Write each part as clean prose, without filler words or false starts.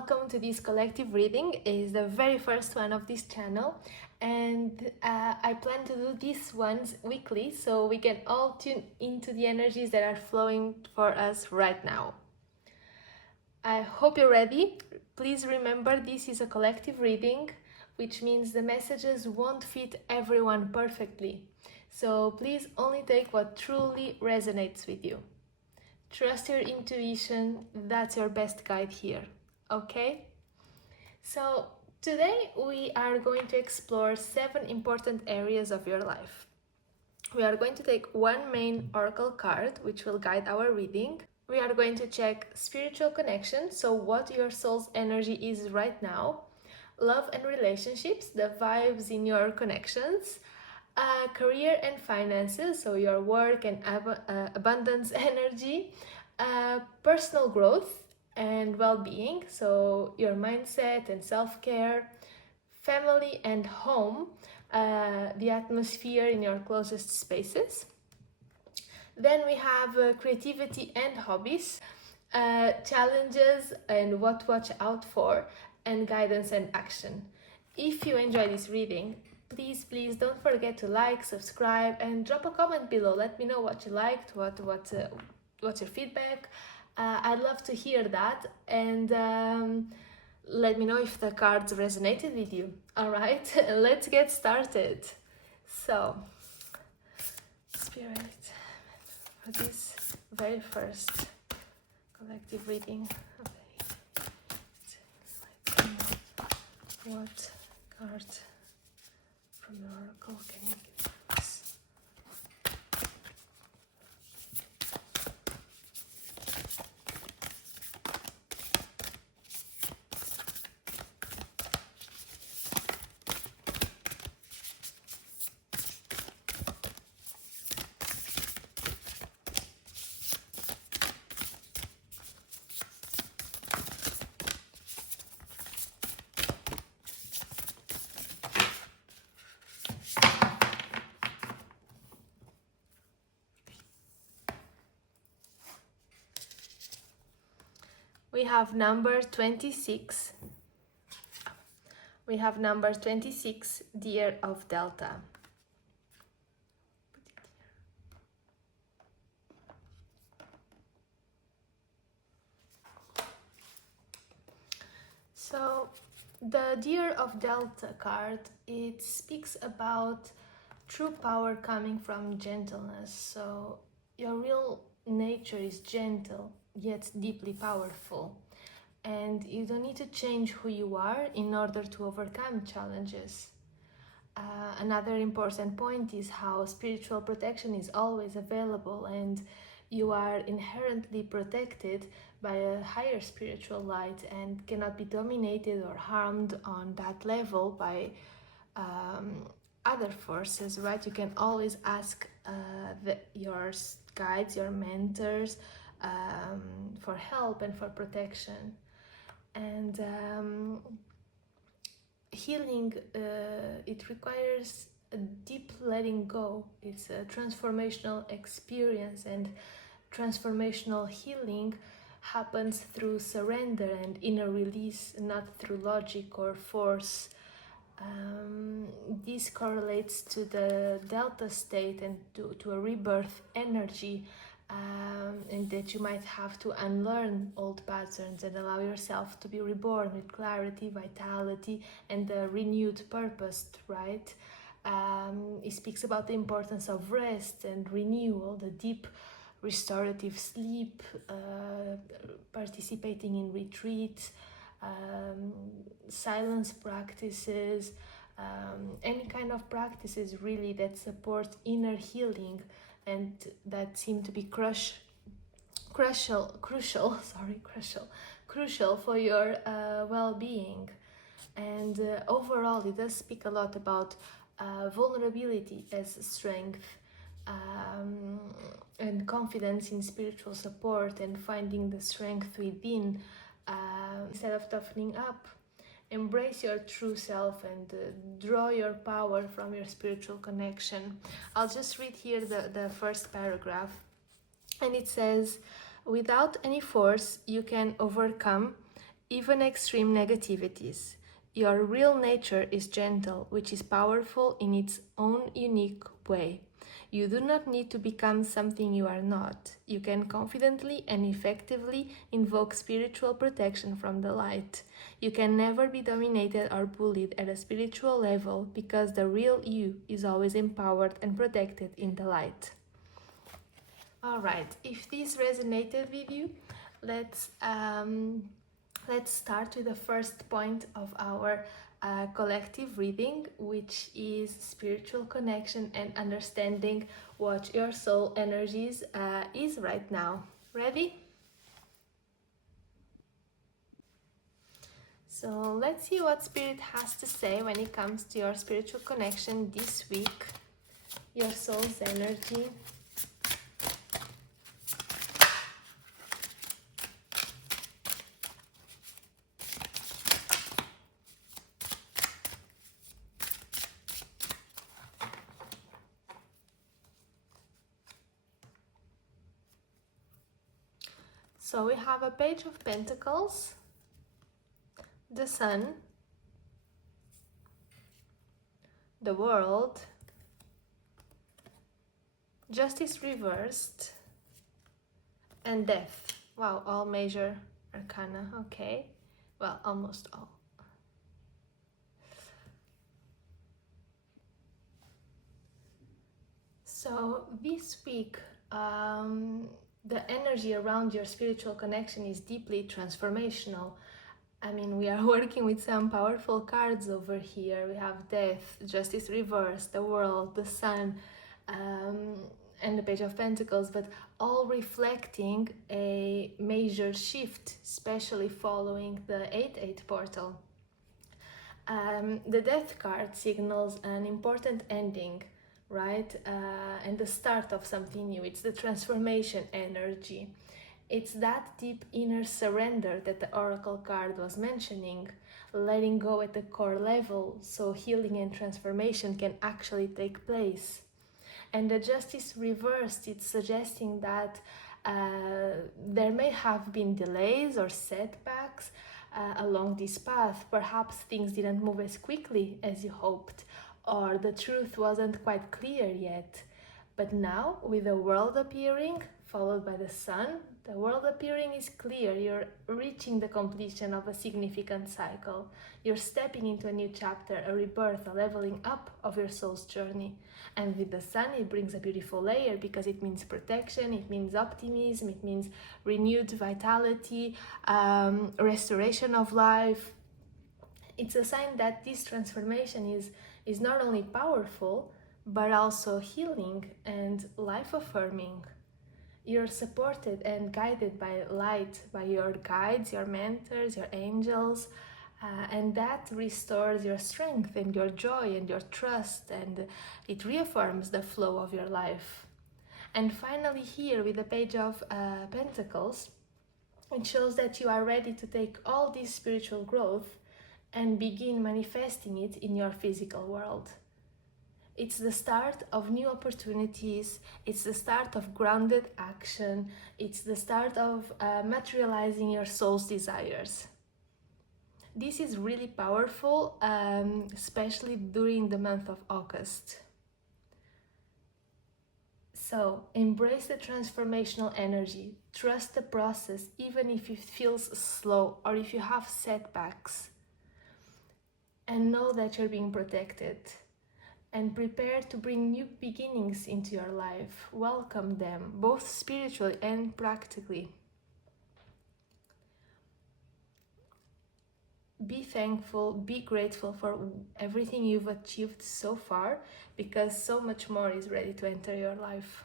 welcome to this collective reading. It's the very first one of this channel, and I plan to do these ones weekly so we can all tune into the energies that are flowing for us right now. I hope you're ready. Please remember this is a collective reading, which means the messages won't fit everyone perfectly. So please only take what truly resonates with you. Trust your intuition, that's your best guide here, okay? So today we are going to explore 7 important areas of your life. We are going to take one main oracle card, which will guide our reading. We are going to check spiritual connection, so what your soul's energy is right now, love and relationships, the vibes in your connections, career and finances, so your work and abundance energy, personal growth and well-being, so your mindset and self-care, family and home, the atmosphere in your closest spaces. Then we have creativity and hobbies, challenges and what to watch out for, and guidance and action. If you enjoy this reading, please don't forget to like, subscribe, and drop a comment below. Let me know what you liked, what's your feedback. I'd love to hear that, and let me know if the cards resonated with you. All right, let's get started. So, Spirit, for this very first collective reading, what card from the oracle can you give us? We have number 26. We have number 26, Deer of Delta. So the Deer of Delta card, it speaks about true power coming from gentleness. So your real nature is gentle yet deeply powerful, and you don't need to change who you are in order to overcome challenges. Another important point is how spiritual protection is always available, and you are inherently protected by a higher spiritual light and cannot be dominated or harmed on that level by other forces, right? You can always ask your guides, your mentors, for help and for protection. And healing, it requires a deep letting go. It's a transformational experience, and transformational healing happens through surrender and inner release, not through logic or force. This correlates to the Delta state and to a rebirth energy, and that you might have to unlearn old patterns and allow yourself to be reborn with clarity, vitality, and a renewed purpose, right? It speaks about the importance of rest and renewal, the deep restorative sleep, participating in retreats, silence practices, any kind of practices really that support inner healing and that seem to be crucial for your well-being. And overall, it does speak a lot about vulnerability as strength, and confidence in spiritual support, and finding the strength within instead of toughening up. Embrace your true self and draw your power from your spiritual connection. I'll just read here the first paragraph, and it says, without any force you can overcome even extreme negativities. Your real nature is gentle, which is powerful in its own unique way. You do not need to become something you are not. You can confidently and effectively invoke spiritual protection from the light. You can never be dominated or bullied at a spiritual level because the real you is always empowered and protected in the light. Alright, if this resonated with you, let's start with the first point of our collective reading, which is spiritual connection and understanding what your soul energies is right now. Ready? So let's see what Spirit has to say when it comes to your spiritual connection this week, your soul's energy. So we have a Page of Pentacles, the Sun, the World, Justice reversed, and Death. Wow, all major arcana, okay. Well, almost all. So this week, the energy around your spiritual connection is deeply transformational. I mean, we are working with some powerful cards over here. We have Death, Justice reversed, the World, the Sun, and the Page of Pentacles, but all reflecting a major shift, especially following the 8-8 portal. The Death card signals an important ending, right? And the start of something new. It's the transformation energy. It's that deep inner surrender that the Oracle card was mentioning, letting go at the core level so healing and transformation can actually take place. And the Justice reversed, it's suggesting that there may have been delays or setbacks along this path. Perhaps things didn't move as quickly as you hoped, or the truth wasn't quite clear yet. But now, with the World appearing, followed by the Sun, the World appearing is clear. You're reaching the completion of a significant cycle. You're stepping into a new chapter, a rebirth, a leveling up of your soul's journey. And with the Sun, it brings a beautiful layer because it means protection, it means optimism, it means renewed vitality, restoration of life. It's a sign that this transformation is not only powerful, but also healing and life-affirming. You're supported and guided by light, by your guides, your mentors, your angels, and that restores your strength and your joy and your trust, and it reaffirms the flow of your life. And finally here with the Page of Pentacles, it shows that you are ready to take all this spiritual growth and begin manifesting it in your physical world. It's the start of new opportunities, it's the start of grounded action, it's the start of materializing your soul's desires. This is really powerful, especially during the month of August. So, embrace the transformational energy, trust the process even if it feels slow or if you have setbacks. And know that you're being protected. And prepare to bring new beginnings into your life. Welcome them, both spiritually and practically. Be thankful, be grateful for everything you've achieved so far, because so much more is ready to enter your life.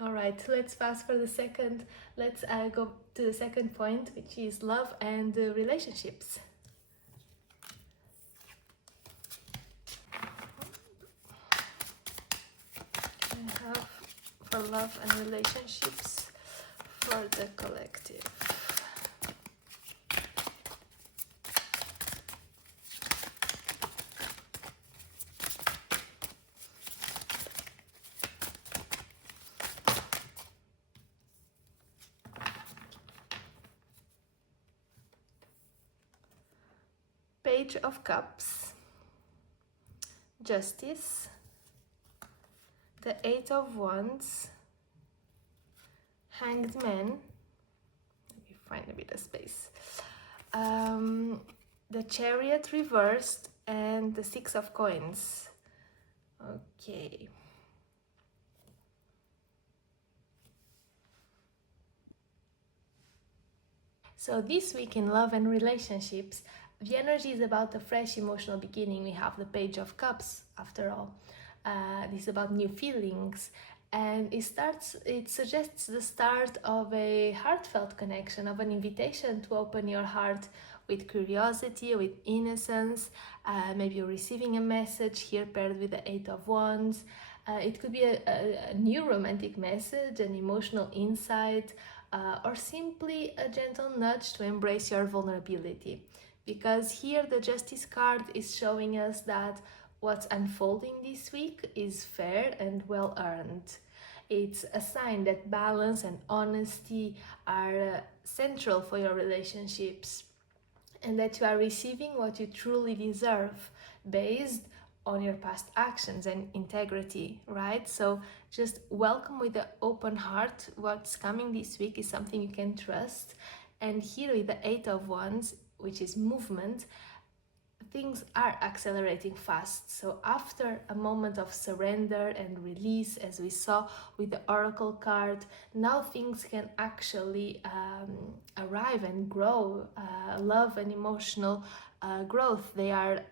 All right, let's fast for the second. Let's go to the second point, which is love and relationships. I have for love and relationships for the collective. Page of Cups, Justice, the Eight of Wands, Hanged Man. Let me find a bit of space. The Chariot reversed and the Six of Coins. Okay. So this week in love and relationships, the energy is about a fresh emotional beginning. We have the Page of Cups, after all. This is about new feelings, and it suggests the start of a heartfelt connection, of an invitation to open your heart with curiosity, with innocence. Maybe you're receiving a message here paired with the Eight of Wands. It could be a new romantic message, an emotional insight, or simply a gentle nudge to embrace your vulnerability. Because here the Justice card is showing us that what's unfolding this week is fair and well earned. It's a sign that balance and honesty are central for your relationships, and that you are receiving what you truly deserve based on your past actions and integrity, right? So just welcome with an open heart. What's coming this week is something you can trust. And here with the Eight of Wands, which is movement, things are accelerating fast. So after a moment of surrender and release, as we saw with the Oracle card, now things can actually arrive and grow. Love and emotional growth, they are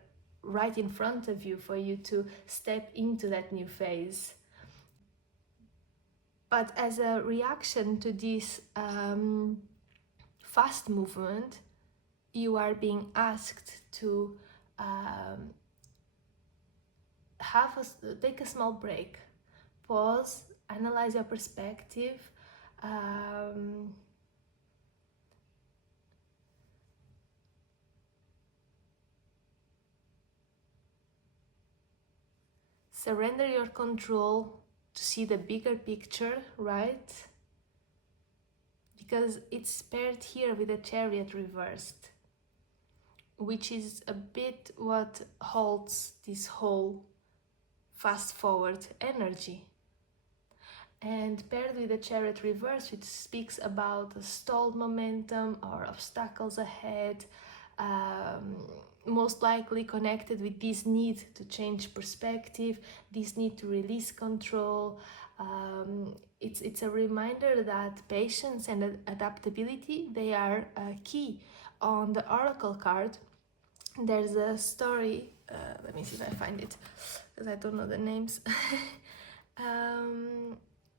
right in front of you for you to step into that new phase. But as a reaction to this fast movement, you are being asked to take a small break, pause, analyze your perspective, surrender your control to see the bigger picture, right? Because it's paired here with the Chariot reversed, which is a bit what holds this whole fast forward energy. And paired with the Chariot reverse, which speaks about a stalled momentum or obstacles ahead, most likely connected with this need to change perspective, this need to release control. It's a reminder that patience and adaptability, they are key. On the Oracle card, there's a story, let me see if I find it, because I don't know the names,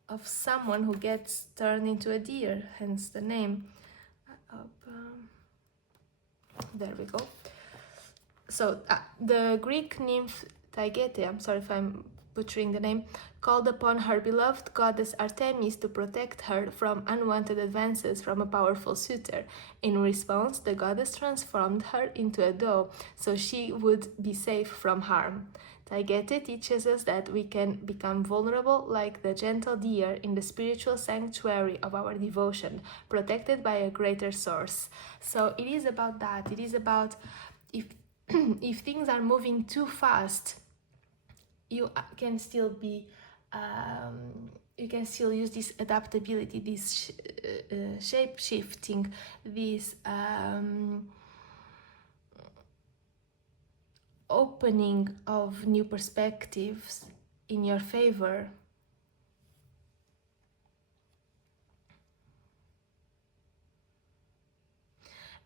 of someone who gets turned into a deer, hence the name. There we go. So the Greek nymph Taigete, I'm sorry if I'm butchering the name, called upon her beloved goddess Artemis to protect her from unwanted advances from a powerful suitor. In response, the goddess transformed her into a doe so she would be safe from harm. Taigete teaches us that we can become vulnerable like the gentle deer in the spiritual sanctuary of our devotion, protected by a greater source. So it is about that. It is about if things are moving too fast, you can still be you can still use this adaptability, this shape shifting, this opening of new perspectives in your favor.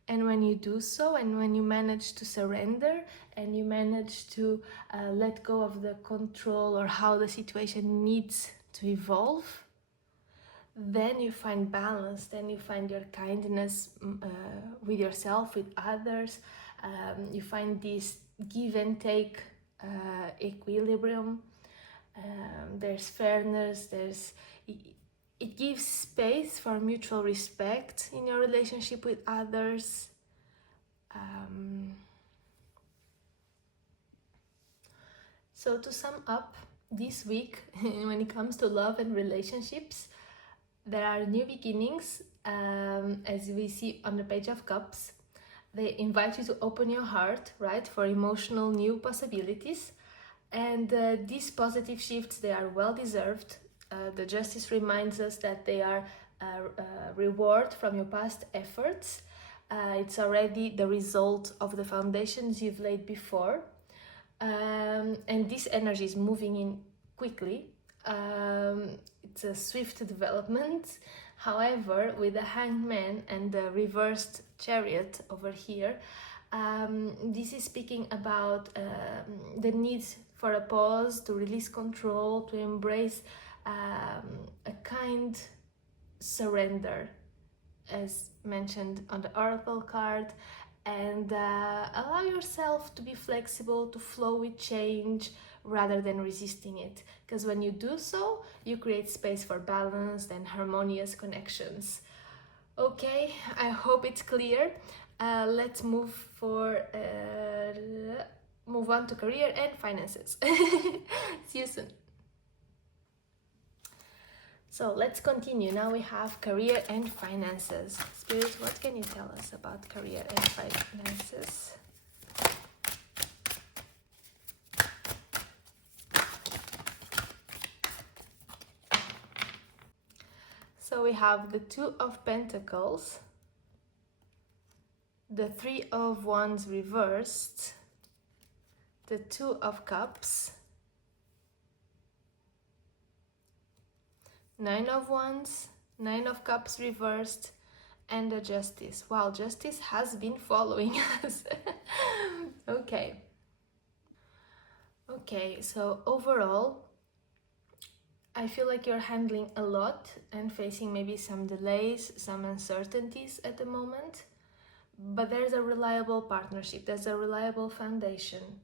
And when you do so, and when you manage to surrender, and you manage to let go of the control or how the situation needs to evolve, then you find balance, then you find your kindness with yourself, with others. You find this give and take equilibrium. There's fairness, it gives space for mutual respect in your relationship with others. So to sum up, this week, when it comes to love and relationships, there are new beginnings, as we see on the Page of Cups. They invite you to open your heart, right, for emotional new possibilities. And these positive shifts, they are well deserved. The justice reminds us that they are a reward from your past efforts. It's already the result of the foundations you've laid before. And this energy is moving in quickly. It's a swift development. However, with the hanged man and the reversed chariot over here, this is speaking about the need for a pause, to release control, to embrace a kind surrender, as mentioned on the oracle card, and allow yourself to be flexible, to flow with change rather than resisting it. Because when you do so, you create space for balanced and harmonious connections. Okay, I hope it's clear. Let's move on to career and finances. See you soon. So let's continue. Now we have career and finances. Spirit, what can you tell us about career and finances? So we have the Two of Pentacles, the Three of Wands reversed, the Two of Cups, Nine of Wands, Nine of Cups reversed, and the Justice. Wow, Justice has been following us. Okay. Okay, so overall, I feel like you're handling a lot and facing maybe some delays, some uncertainties at the moment. But there's a reliable partnership, there's a reliable foundation.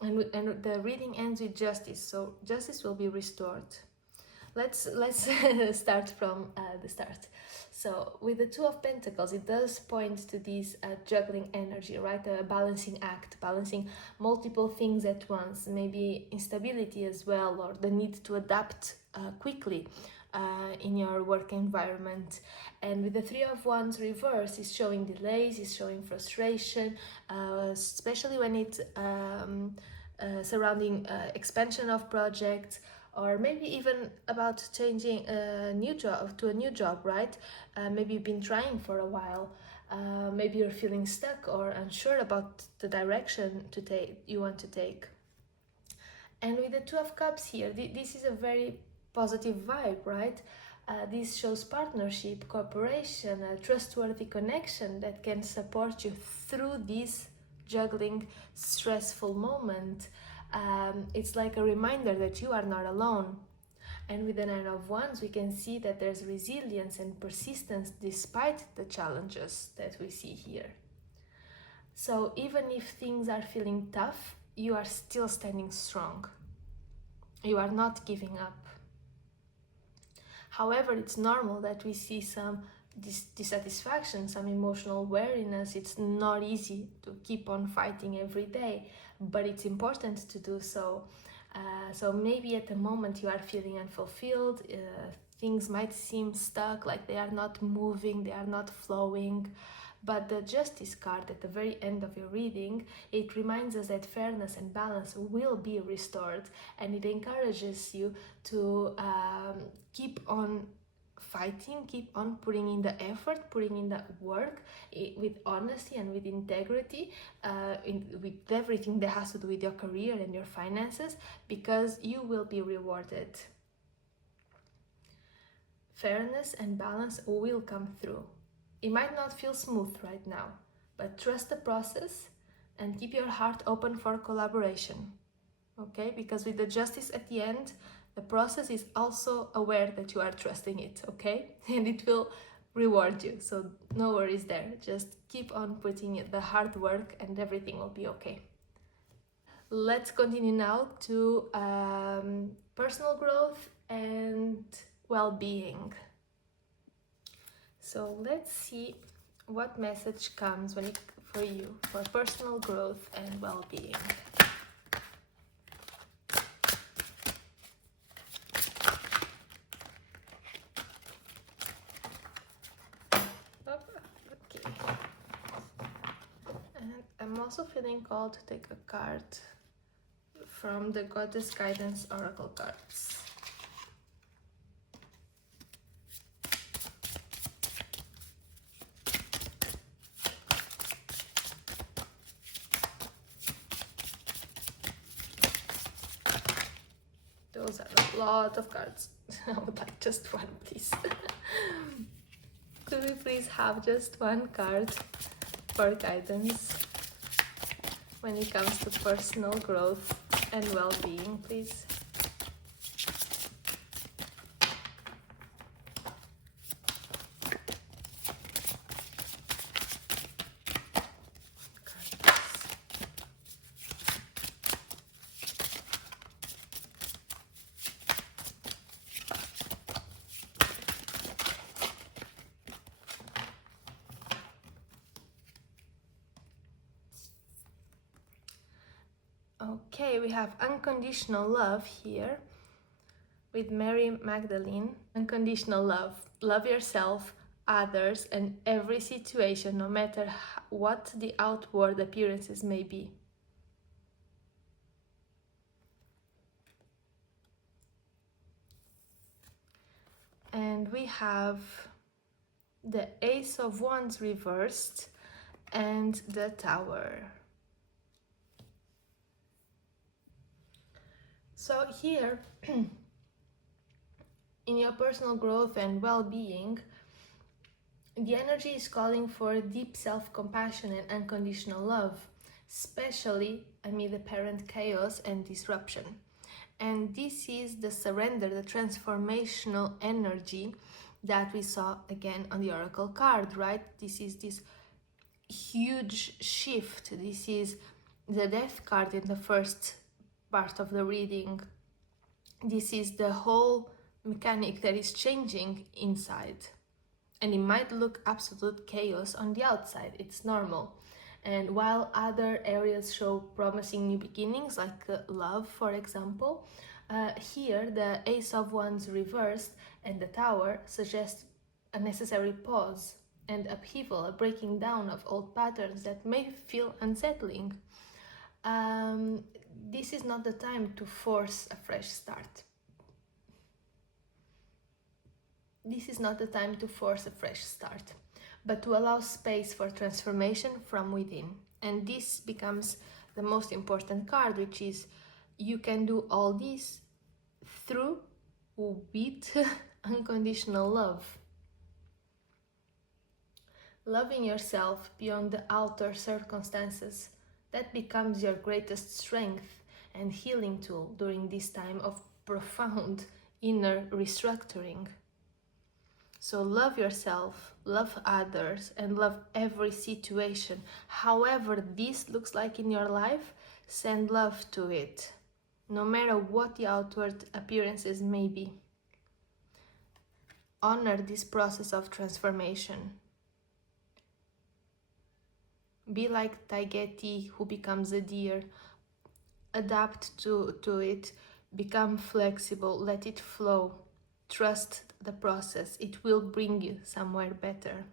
And the reading ends with justice, so justice will be restored. Let's start from the start. So with the Two of Pentacles, it does point to this juggling energy, right? A balancing act, balancing multiple things at once, maybe instability as well, or the need to adapt quickly in your work environment. And with the Three of Wands reverse, is showing delays, is showing frustration, especially when it's surrounding expansion of projects, or maybe even about changing a new job to a new job, right? Maybe you've been trying for a while. Maybe you're feeling stuck or unsure about the direction you want to take. And with the Two of Cups here, this is a very positive vibe, right? This shows partnership, cooperation, a trustworthy connection that can support you through this juggling stressful moment. It's like a reminder that you are not alone. And with the Nine of Wands, we can see that there's resilience and persistence despite the challenges that we see here. So even if things are feeling tough, you are still standing strong. You are not giving up. However, it's normal that we see some dissatisfaction, some emotional weariness. It's not easy to keep on fighting every day, but it's important to do so. So maybe at the moment you are feeling unfulfilled, things might seem stuck, like they are not moving, they are not flowing. But the Justice card at the very end of your reading, it reminds us that fairness and balance will be restored, and it encourages you to keep on fighting, keep on putting in the effort, putting in the work with honesty and with integrity, with everything that has to do with your career and your finances, because you will be rewarded. Fairness and balance will come through. It might not feel smooth right now, but trust the process and keep your heart open for collaboration. Okay? Because with the Justice at the end, the process is also aware that you are trusting it, okay? And it will reward you. So no worries there. Just keep on putting in the hard work and everything will be okay. Let's continue now to personal growth and well-being. So let's see what message comes for you for personal growth and well-being. I'm also feeling called to take a card from the Goddess Guidance Oracle cards. Those are a lot of cards. I would like just one, please. Could we please have just one card for guidance when it comes to personal growth and well-being, please? Okay, we have unconditional love here with Mary Magdalene. Unconditional love. Love yourself, others, and every situation, no matter what the outward appearances may be. And we have the Ace of Wands reversed and the Tower. So here, in your personal growth and well-being, the energy is calling for deep self-compassion and unconditional love, especially amid apparent chaos and disruption. And this is the surrender, the transformational energy that we saw again on the Oracle card, right? This is this huge shift. This is the Death card in the first part of the reading. This is the whole mechanic that is changing inside. And it might look absolute chaos on the outside. It's normal. And while other areas show promising new beginnings, like love, for example, here the Ace of Wands reversed and the Tower suggest a necessary pause and upheaval, a breaking down of old patterns that may feel unsettling. This is not the time to force a fresh start. This is not the time to force a fresh start, but to allow space for transformation from within. And this becomes the most important card, which is you can do all this through, with unconditional love. Loving yourself beyond the outer circumstances, that becomes your greatest strength and healing tool during this time of profound inner restructuring. So love yourself, love others, and love every situation. However this looks like in your life, send love to it, no matter what the outward appearances may be. Honor this process of transformation. Be like Taygeti who becomes a deer. Adapt to it, become flexible, let it flow. Trust the process, it will bring you somewhere better.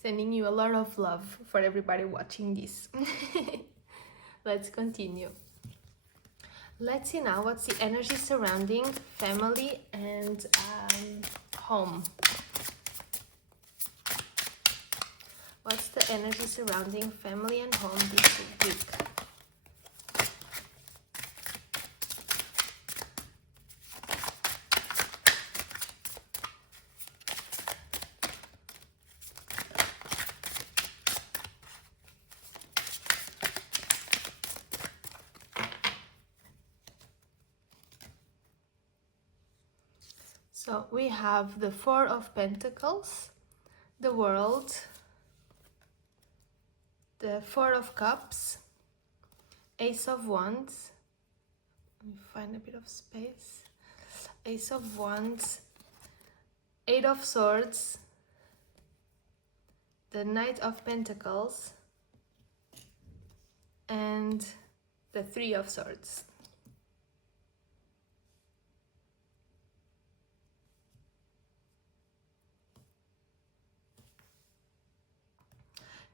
Sending you a lot of love for everybody watching this. Let's continue. Let's see now what's the energy surrounding family and home. What's the energy surrounding family and home this week? So we have the Four of Pentacles, the World, the Four of Cups, Ace of Wands, let me find a bit of space, Ace of Wands, Eight of Swords, the Knight of Pentacles, and the Three of Swords.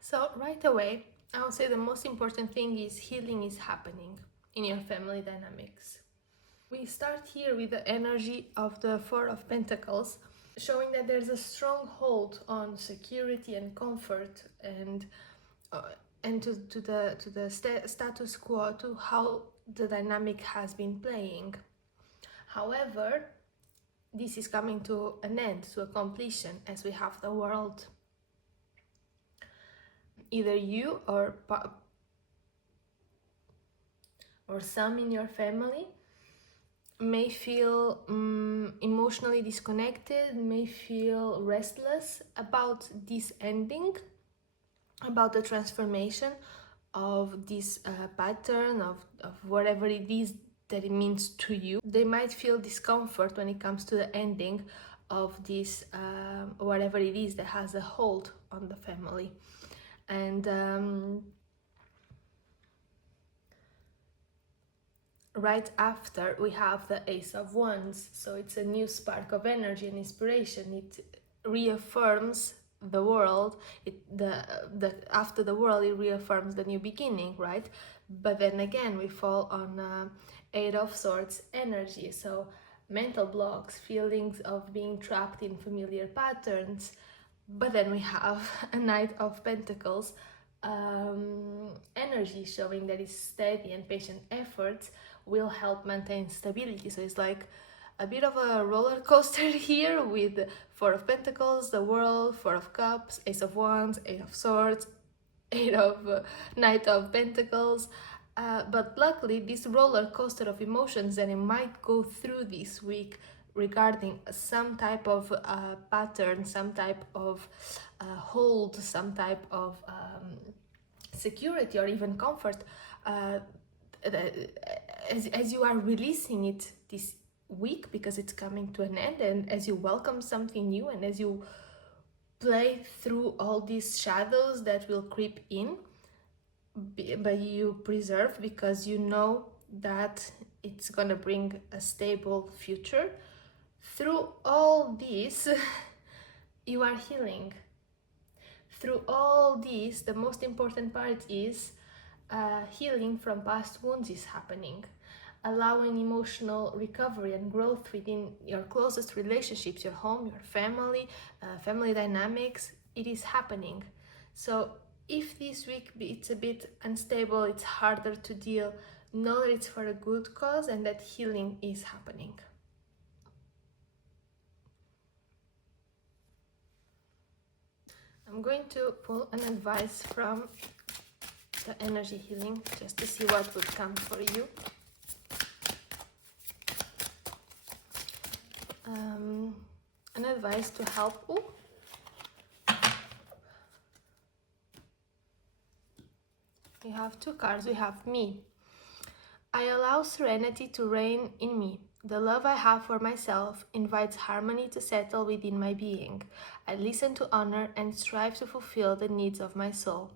So right away, I would say the most important thing is healing is happening in your family dynamics. We start here with the energy of the Four of Pentacles, showing that there's a strong hold on security and comfort, and to the status quo, to how the dynamic has been playing. However, this is coming to an end, to a completion, as we have the World. Either you or some in your family may feel emotionally disconnected, may feel restless about this ending, about the transformation of this pattern of whatever it is that it means to you. They might feel discomfort when it comes to the ending of this whatever it is that has a hold on the family. And right after we have the Ace of Wands, so it's a new spark of energy and inspiration. It reaffirms the world. After the world, it reaffirms the new beginning, right? But then again, we fall on Eight of Swords energy, so mental blocks, feelings of being trapped in familiar patterns. But then we have a Knight of Pentacles energy, showing that it's steady and patient efforts will help maintain stability. So it's like a bit of a roller coaster here with Four of Pentacles, the World, Four of Cups, Ace of Wands, Eight of Swords, Knight of Pentacles. But luckily, this roller coaster of emotions that it might go through this week regarding some type of pattern, some type of hold, some type of security or even comfort, as you are releasing it this week, because it's coming to an end, and as you welcome something new, and as you play through all these shadows that will creep in, but you preserve because you know that it's gonna bring a stable future. Through all this, you are healing. Through all this, the most important part is healing from past wounds is happening, allowing emotional recovery and growth within your closest relationships, your home, your family, family dynamics. It is happening. So if this week it's a bit unstable, it's harder to deal, know that it's for a good cause and that healing is happening. I'm going to pull an advice from the energy healing just to see what would come for you. An advice to help you. We have two cards. We have me. I allow serenity to reign in me. The love I have for myself invites harmony to settle within my being. I listen to honor and strive to fulfill the needs of my soul.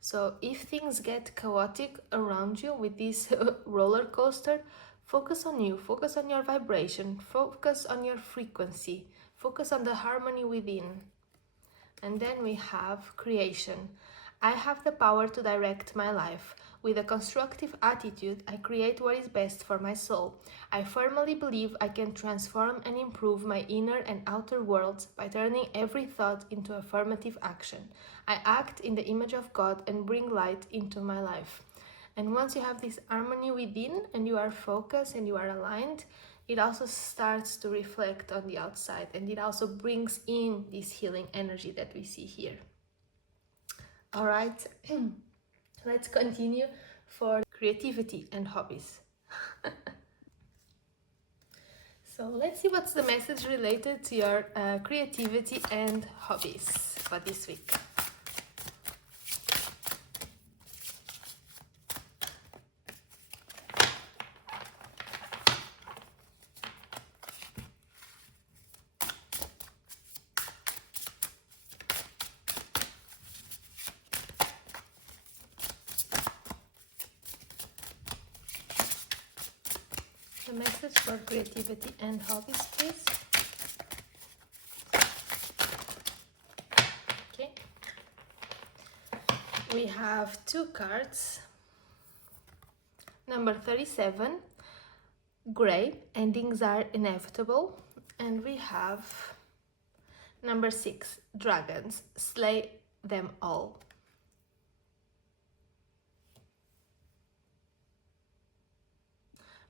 So if things get chaotic around you with this roller coaster, focus on you, focus on your vibration, focus on your frequency, focus on the harmony within. And then we have creation. I have the power to direct my life. With a constructive attitude, I create what is best for my soul. I firmly believe I can transform and improve my inner and outer worlds by turning every thought into affirmative action. I act in the image of God and bring light into my life. And once you have this harmony within and you are focused and you are aligned, it also starts to reflect on the outside, and it also brings in this healing energy that we see here. All right, let's continue for creativity and hobbies. So let's see what's the message related to your creativity and hobbies for this week. The message for creativity and hobbies, please. Okay. We have two cards. Number 37, gray, endings are inevitable. And we have number 6, dragons, slay them all.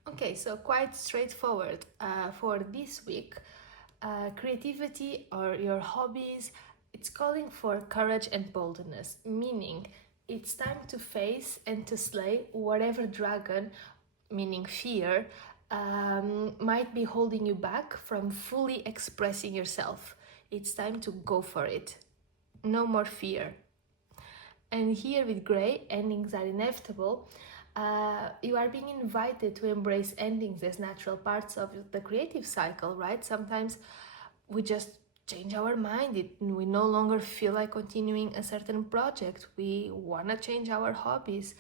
Okay, so quite straightforward for this week. Creativity or your hobbies, it's calling for courage and boldness, meaning it's time to face and to slay whatever dragon, meaning fear, might be holding you back from fully expressing yourself. It's time to go for it. No more fear. And here with gray, endings are inevitable. You are being invited to embrace endings as natural parts of the creative cycle, right? Sometimes we just change our mind. We no longer feel like continuing a certain project. We want to change our hobbies.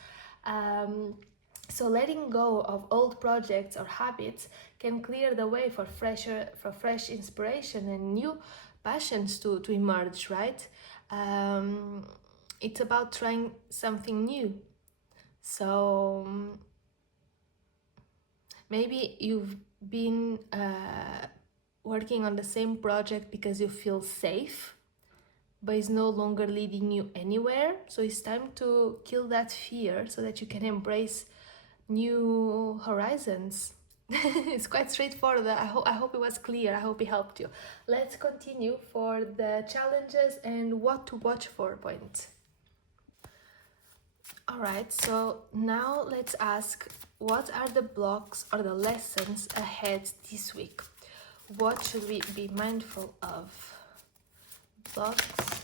So letting go of old projects or habits can clear the way for fresh inspiration and new passions to emerge, right? It's about trying something new. So maybe you've been working on the same project because you feel safe, but it's no longer leading you anywhere. So it's time to kill that fear so that you can embrace new horizons. It's quite straightforward. I hope it was clear. I hope it helped you. Let's continue for the challenges and what to watch for point. Alright, so now let's ask, what are the blocks or the lessons ahead this week? What should we be mindful of? Blocks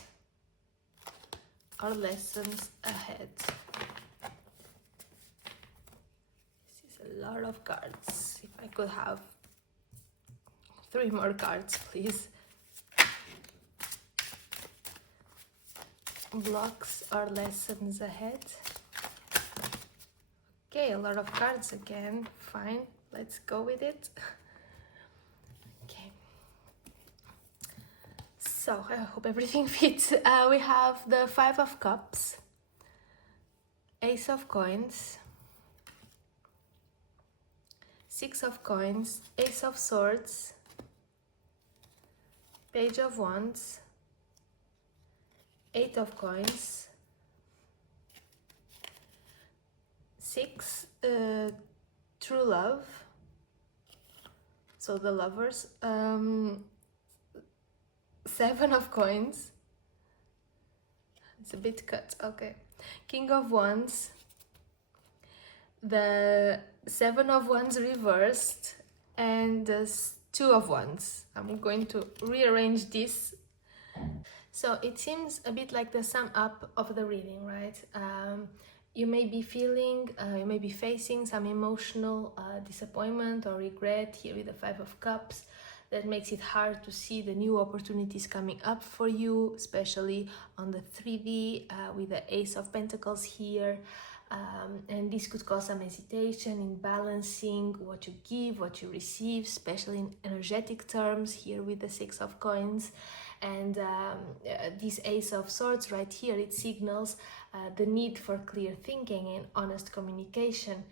or lessons ahead? This is a lot of cards. If I could have 3 more cards, please. Blocks or lessons ahead? Okay, a lot of cards again. Fine, let's go with it. Okay. So, I hope everything fits. We have the 5 of Cups, Ace of Coins, 6 of Coins, Ace of Swords, Page of Wands, 8 of Coins, 6 True Love, so the lovers, 7 of Coins, it's a bit cut, okay, King of Wands, the 7 of Wands reversed, and the 2 of Wands. I'm going to rearrange this. So it seems a bit like the sum up of the reading, right? You may be feeling, you may be facing some emotional disappointment or regret here with the 5 of Cups. That makes it hard to see the new opportunities coming up for you, especially on the 3D with the Ace of Pentacles here. And this could cause some hesitation in balancing what you give, what you receive, especially in energetic terms here with the 6 of Coins. And this Ace of Swords right here, it signals the need for clear thinking and honest communication.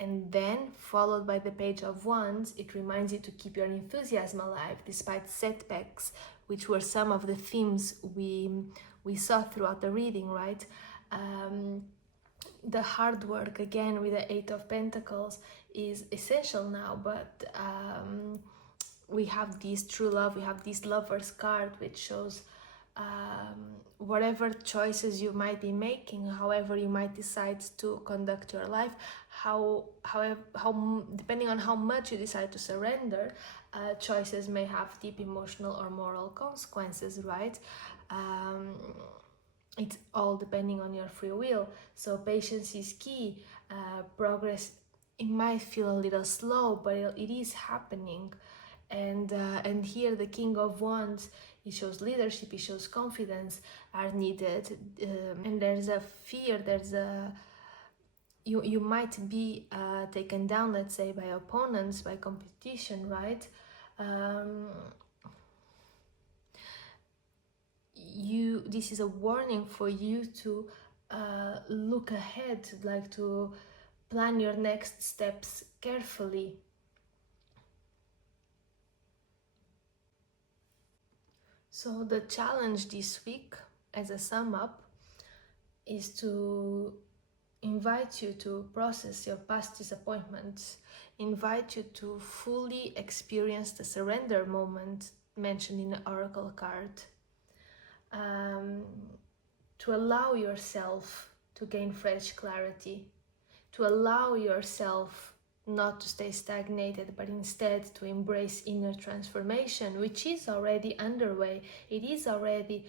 And then, followed by the Page of Wands, it reminds you to keep your enthusiasm alive despite setbacks, which were some of the themes we saw throughout the reading, right? The hard work, again, with the 8 of Pentacles is essential now, but we have this true love, we have this Lover's card, which shows whatever choices you might be making, however you might decide to conduct your life, how depending on how much you decide to surrender, choices may have deep emotional or moral consequences, right? It's all depending on your free will. So patience is key. Progress, it might feel a little slow, but it is happening. And here the King of Wands, it shows leadership, it shows confidence are needed, and there's a fear, there's a you might be taken down, let's say, by opponents, by competition, right? This is a warning for you to look ahead, like to plan your next steps carefully. So the challenge this week, as a sum up, is to invite you to process your past disappointments, invite you to fully experience the surrender moment mentioned in the oracle card, um, to allow yourself to gain fresh clarity, to allow yourself not to stay stagnated, but instead to embrace inner transformation, which is already underway. It is already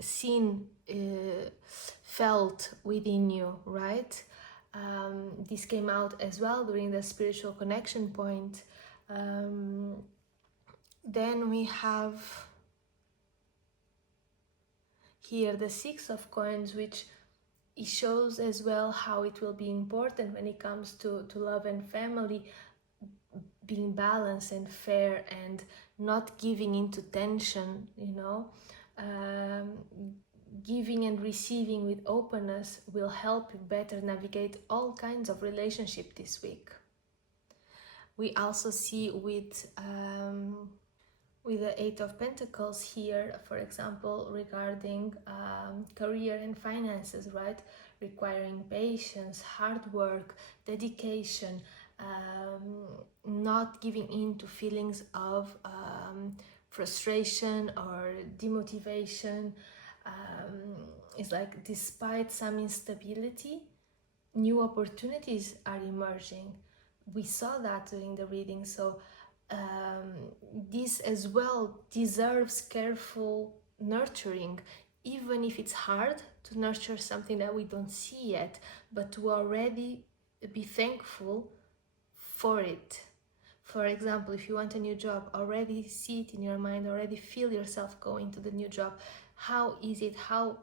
seen, felt within you, right? This came out as well during the spiritual connection point. Then we have here the Six of Coins, which it shows as well how it will be important when it comes to love and family, being balanced and fair and not giving into tension, giving and receiving with openness will help you better navigate all kinds of relationship this week. We also see with the Eight of Pentacles here, for example, regarding career and finances, right? Requiring patience, hard work, dedication, not giving in to feelings of frustration or demotivation. It's like despite some instability, new opportunities are emerging. We saw that during the reading, so this as well deserves careful nurturing, even if it's hard to nurture something that we don't see yet, but to already be thankful for it. For example, if you want a new job, already see it in your mind, already feel yourself going to the new job. How is it? How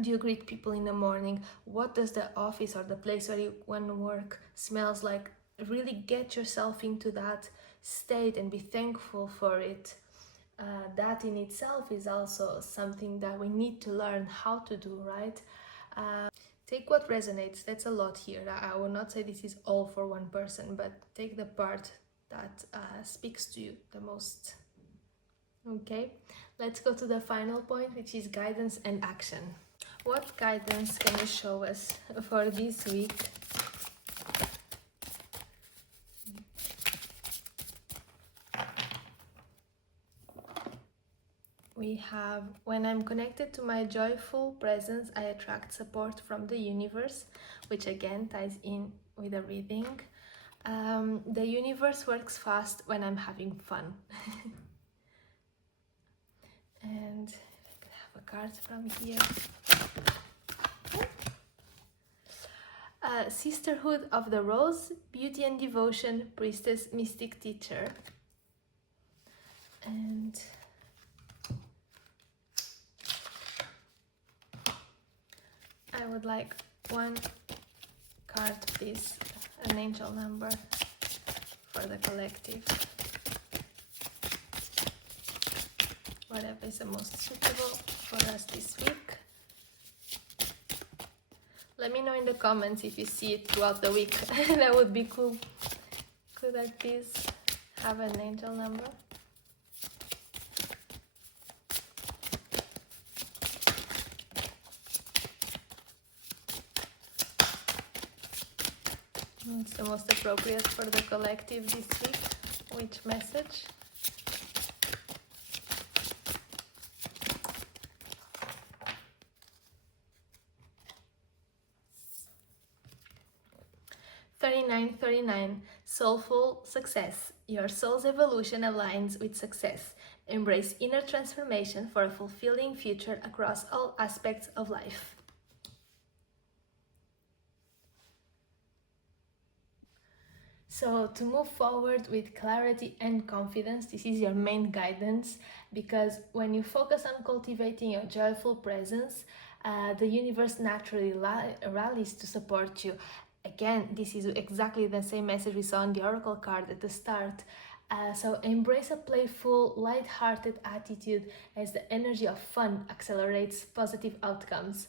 do you greet people in the morning? What does the office or the place where you want to work smells like? Really get yourself into that state and be thankful for it. That in itself is also something that we need to learn how to do, right? Take what resonates. That's a lot here. I will not say this is all for one person, but take the part that speaks to you the most. Okay, let's go to the final point, which is guidance and action. What guidance can you show us for this week? We have, when I'm connected to my joyful presence, I attract support from the universe, which again ties in with the reading. The universe works fast when I'm having fun. And I can have a card from here. Sisterhood of the Rose, Beauty and Devotion, Priestess, Mystic Teacher. And I would like one card, please, an angel number for the collective. Whatever is the most suitable for us this week. Let me know in the comments if you see it throughout the week. That would be cool. Could I please have an angel number? It's the most appropriate for the collective this week. Which message? $39.39. Soulful success. Your soul's evolution aligns with success. Embrace inner transformation for a fulfilling future across all aspects of life. So to move forward with clarity and confidence, this is your main guidance, because when you focus on cultivating your joyful presence, the universe naturally rallies to support you. Again, this is exactly the same message we saw in the oracle card at the start. So embrace a playful, light-hearted attitude as the energy of fun accelerates positive outcomes.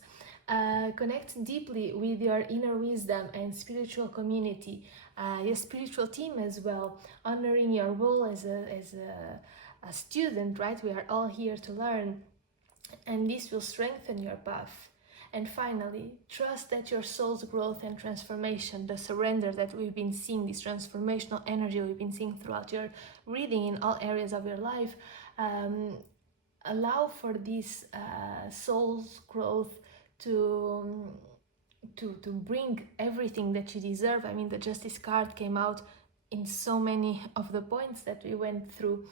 Connect deeply with your inner wisdom and spiritual community, your spiritual team as well, honoring your role as a student, right? We are all here to learn, and this will strengthen your path. And finally, trust that your soul's growth and transformation, the surrender that we've been seeing, this transformational energy we've been seeing throughout your reading in all areas of your life, allow for this soul's growth to bring everything that you deserve. I mean, the Justice card came out in so many of the points that we went through.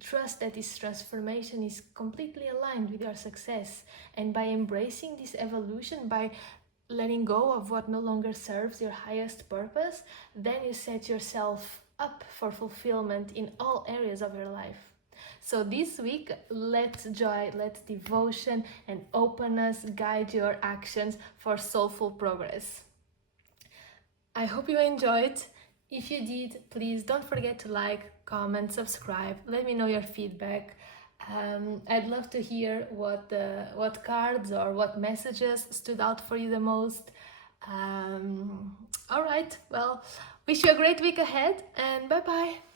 Trust that this transformation is completely aligned with your success, and by embracing this evolution, by letting go of what no longer serves your highest purpose, then you set yourself up for fulfillment in all areas of your life. So this week, let joy, let devotion and openness guide your actions for soulful progress. I hope you enjoyed. If you did, please don't forget to like, comment, subscribe. Let me know your feedback. I'd love to hear what cards or what messages stood out for you the most. All right, well, wish you a great week ahead, and bye-bye.